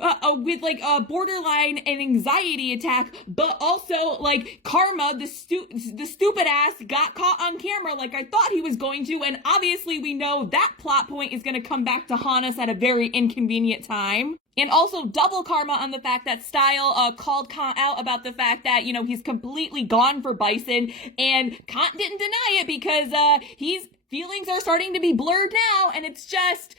a borderline and anxiety attack, but also Karma, the stupid ass, got caught on camera like I thought he was going to, and obviously we know that plot point is going to come back to haunt us at a very inconvenient time. And also double karma on the fact that Style called Kant out about the fact that, he's completely gone for Bison, and Kant didn't deny it because his feelings are starting to be blurred now, and it's just,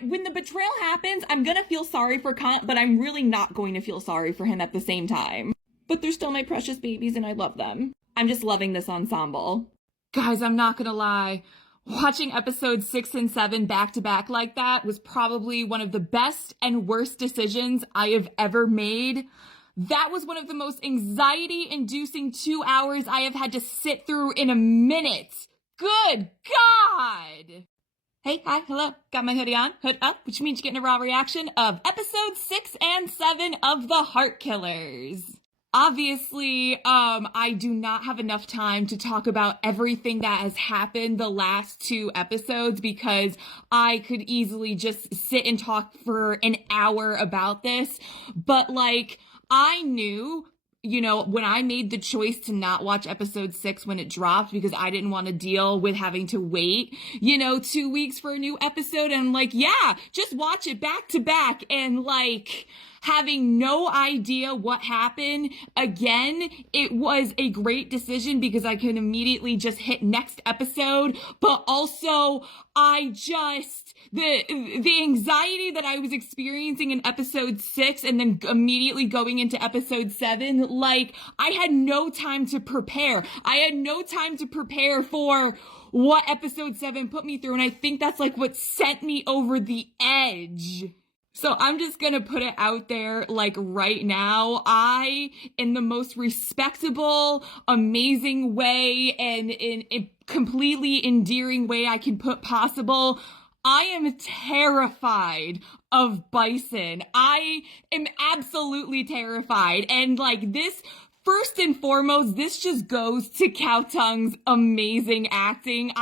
when the betrayal happens, I'm gonna feel sorry for Kant, but I'm really not going to feel sorry for him at the same time. But they're still my precious babies and I love them. I'm just loving this ensemble. Guys, I'm not gonna lie. Watching episodes 6 and 7 back to back like that was probably one of the best and worst decisions I have ever made. That was one of the most anxiety-inducing 2 hours I have had to sit through in a minute. Good God! Hey, hi, hello, got my hoodie on, hood up, which means you're getting a raw reaction of episodes 6 and 7 of The Heart Killers. Obviously, I do not have enough time to talk about everything that has happened the last 2 episodes, because I could easily just sit and talk for an hour about this. But I knew, when I made the choice to not watch episode 6 when it dropped, because I didn't want to deal with having to wait, 2 weeks for a new episode, and yeah, just watch it back to back, and having no idea what happened, again, it was a great decision because I could immediately just hit next episode, but also the anxiety that I was experiencing in episode 6 and then immediately going into episode 7, I had no time to prepare. I had no time to prepare for what episode 7 put me through, and I think that's what sent me over the edge. So I'm just gonna put it out there, right now, I, in the most respectable, amazing way, and in a completely endearing way I can put possible, I am terrified of Bison. I am absolutely terrified. And this, first and foremost, this just goes to Cowtongue's amazing acting.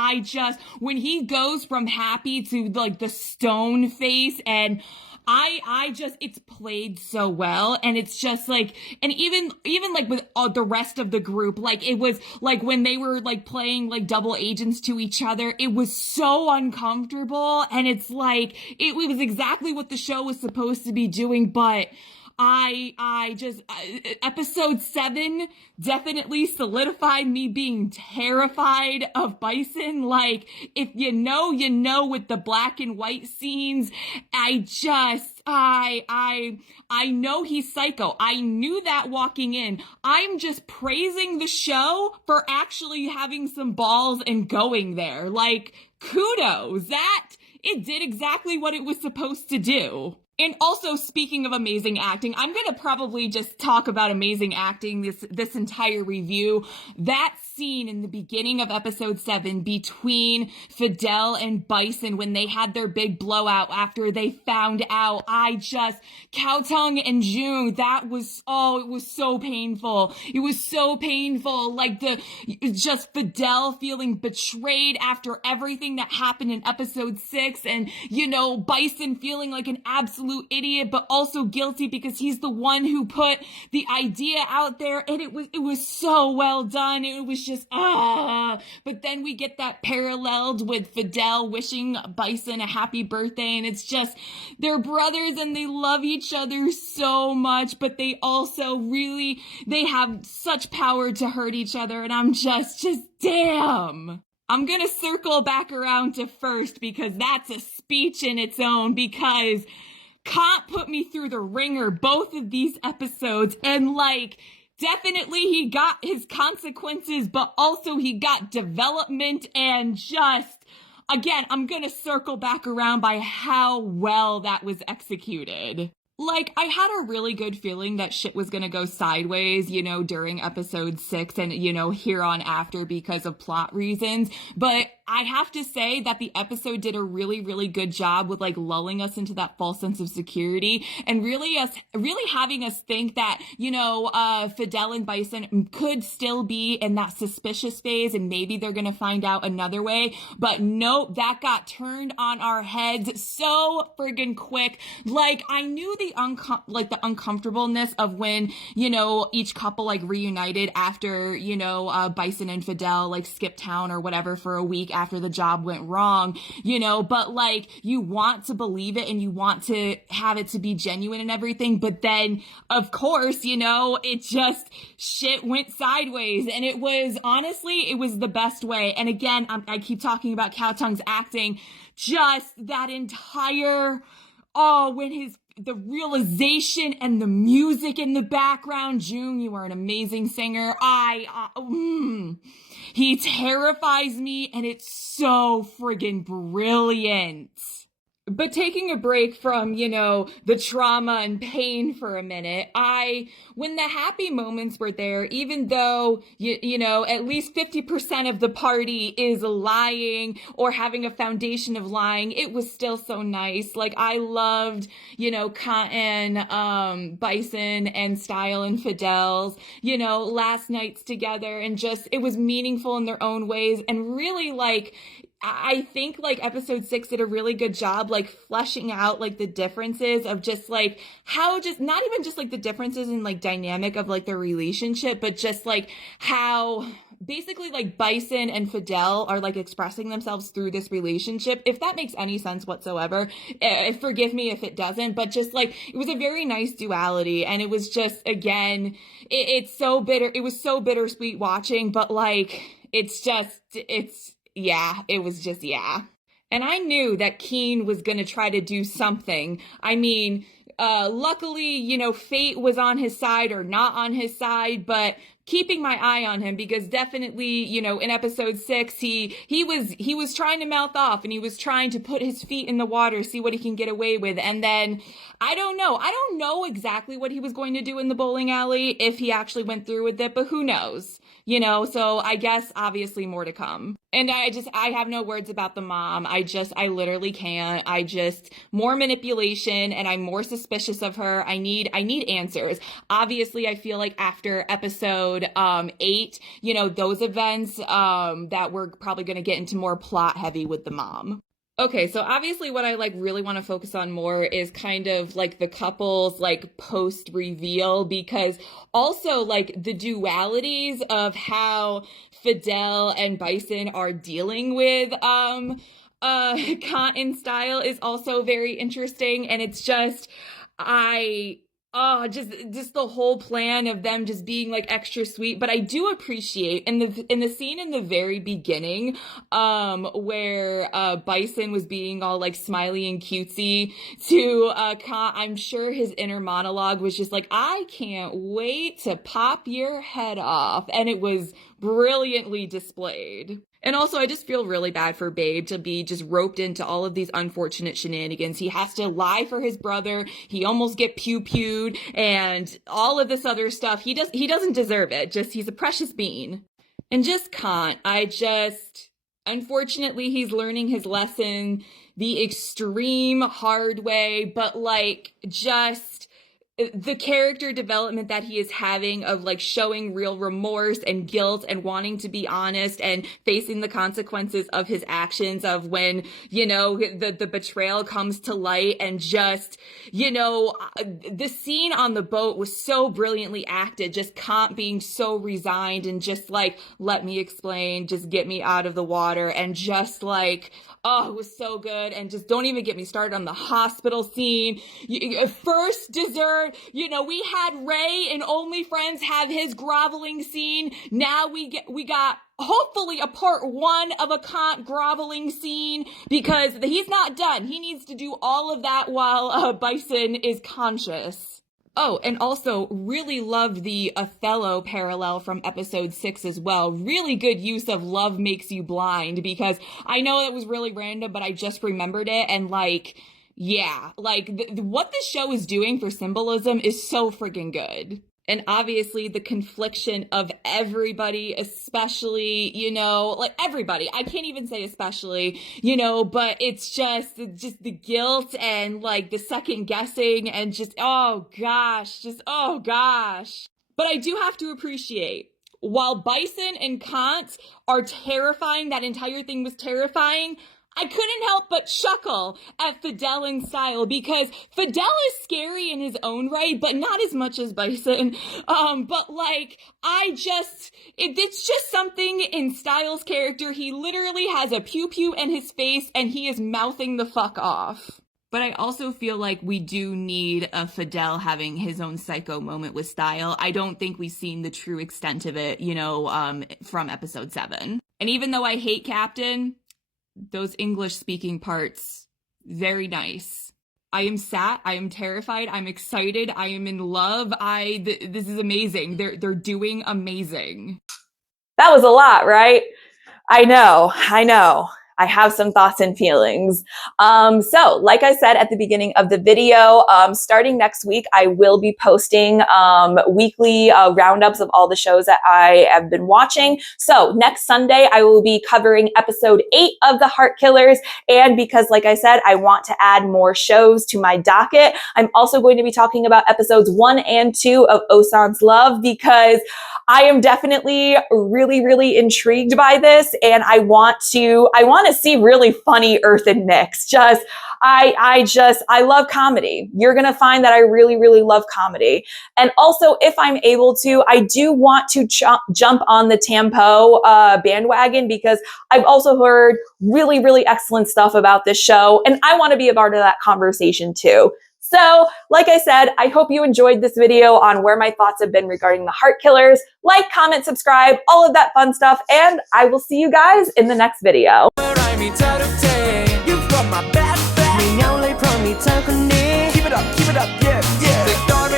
When he goes from happy to the stone face, and I just, it's played so well. And it's just like, and even like with the rest of the group, like it was like when they were like playing like double agents to each other, it was so uncomfortable. And it's like, it was exactly what the show was supposed to be doing. But I just, episode 7 definitely solidified me being terrified of Bison. Like, if you know with the black and white scenes, I know he's psycho. I knew that walking in. I'm just praising the show for actually having some balls and going there. Like, kudos. It did exactly what it was supposed to do. And also, speaking of amazing acting, I'm going to probably just talk about amazing acting this entire review. That scene in the beginning of episode 7 between Fidel and Bison when they had their big blowout after they found out, Cao Tung and June, it was so painful. It was so painful. Like just Fidel feeling betrayed after everything that happened in episode 6, and, Bison feeling like an absolute idiot, but also guilty because he's the one who put the idea out there, and it was so well done. It was just, but then we get that paralleled with Fidel wishing Bison a happy birthday, and it's just, they're brothers and they love each other so much, but they also they have such power to hurt each other, and I'm just damn. I'm gonna circle back around to first because that's a speech in its own, because Kant put me through the ringer both of these episodes, and definitely he got his consequences, but also he got development, and just, again, I'm gonna circle back around by how well that was executed. I had a really good feeling that shit was gonna go sideways, during episode 6 and, here on after because of plot reasons. But I have to say that the episode did a really, really good job with lulling us into that false sense of security, and really having us think that, Fidel and Bison could still be in that suspicious phase, and maybe they're gonna find out another way. But nope, that got turned on our heads so friggin' quick. I knew the uncomfortableness of when, each couple reunited after, Bison and Fidel skipped town or whatever for a week after the job went wrong, but you want to believe it and you want to have it to be genuine and everything. But then, of course, it just, shit went sideways, and it was the best way. And again, I keep talking about Cao Tung's acting, just that entire, when the realization and the music in the background. June, you are an amazing singer. He terrifies me, and it's so friggin' brilliant. But taking a break from, the trauma and pain for a minute, when the happy moments were there, even though, at least 50% of the party is lying or having a foundation of lying, it was still so nice. I loved, Cotton, Bison, and Style and Fidel's, last nights together, and just, it was meaningful in their own ways, and really, I think episode 6 did a really good job fleshing out the differences of just how, just not even just the differences in dynamic of their relationship, but just how basically Bison and Fidel are expressing themselves through this relationship, if that makes any sense whatsoever. Forgive me if it doesn't, but just it was a very nice duality, and it was just, again, it's so bitter. It was so bittersweet watching, but it was just, yeah. And I knew that Keen was going to try to do something. I mean, luckily, fate was on his side or not on his side, but keeping my eye on him, because definitely, in episode 6, he was trying to mouth off, and he was trying to put his feet in the water, see what he can get away with. And then, I don't know exactly what he was going to do in the bowling alley, if he actually went through with it, but who knows, so I guess obviously more to come. And I have no words about the mom. I literally can't. More manipulation, and I'm more suspicious of her. I need answers. Obviously, I feel after episode 8, those events, that we're probably going to get into more plot heavy with the mom. Okay, so obviously what I like really want to focus on more is kind of like the couple's like post reveal, because also like the dualities of how Fidel and Bison are dealing with Kant and Style is also very interesting. And it's just I just the whole plan of them just being like extra sweet. But I do appreciate in the scene in the very beginning, where Bison was being all like smiley and cutesy to Kant. I'm sure his inner monologue was just like, I can't wait to pop your head off. And it was brilliantly displayed. And also, I just feel really bad for Babe to be just roped into all of these unfortunate shenanigans. He has to lie for his brother. He almost get pew-pewed and all of this other stuff. He doesn't deserve it. Just, he's a precious bean. And just Kant, unfortunately, he's learning his lesson the extreme hard way, but like, just the character development that he is having of like showing real remorse and guilt and wanting to be honest and facing the consequences of his actions, of when, you know, the betrayal comes to light, and just, you know, the scene on the boat was so brilliantly acted, just Kant being so resigned and just like, let me explain, just get me out of the water, and just like, oh, it was so good. And just don't even get me started on the hospital scene. First dessert, you know, we had Ray in Only Friends have his groveling scene. Now we got hopefully a part 1 of a Kant groveling scene, because he's not done. He needs to do all of that while Bison is conscious. Oh, and also really loved the Othello parallel from episode 6 as well. Really good use of love makes you blind, because I know it was really random, but I just remembered it. And like, yeah, like what this show is doing for symbolism is so freaking good. And obviously the confliction of everybody, especially, you know, like everybody, I can't even say especially, you know, but it's just the guilt and like the second guessing and just, oh gosh. But I do have to appreciate, while Bison and Kant are terrifying, that entire thing was terrifying, I couldn't help but chuckle at Fidel and Style, because Fidel is scary in his own right, but not as much as Bison. But like, it's just something in Style's character. He literally has a pew-pew in his face and he is mouthing the fuck off. But I also feel like we do need a Fidel having his own psycho moment with Style. I don't think we've seen the true extent of it, you know, from episode 7. And even though I hate Captain, those English speaking parts, very nice. I am sad, I am terrified, I'm excited, I am in love. This is amazing. They're doing amazing. That was a lot, right? I know. I have some thoughts and feelings. So like I said at the beginning of the video, starting next week, I will be posting weekly roundups of all the shows that I have been watching. So next Sunday, I will be covering episode 8 of The Heart Killers. And because, like I said, I want to add more shows to my docket, I'm also going to be talking about episodes 1 and 2 of Osan's Love, because I am definitely really, really intrigued by this, and I want to see really funny Earth and Nyx. I love comedy. You're gonna find that I really, really love comedy. And also, if I'm able to, I do want to jump on the Tampo bandwagon, because I've also heard really, really excellent stuff about this show, and I want to be a part of that conversation too. So, like I said, I hope you enjoyed this video on where my thoughts have been regarding The Heart Killers. Like, comment, subscribe, all of that fun stuff, and I will see you guys in the next video. Keep it up, yeah, yeah.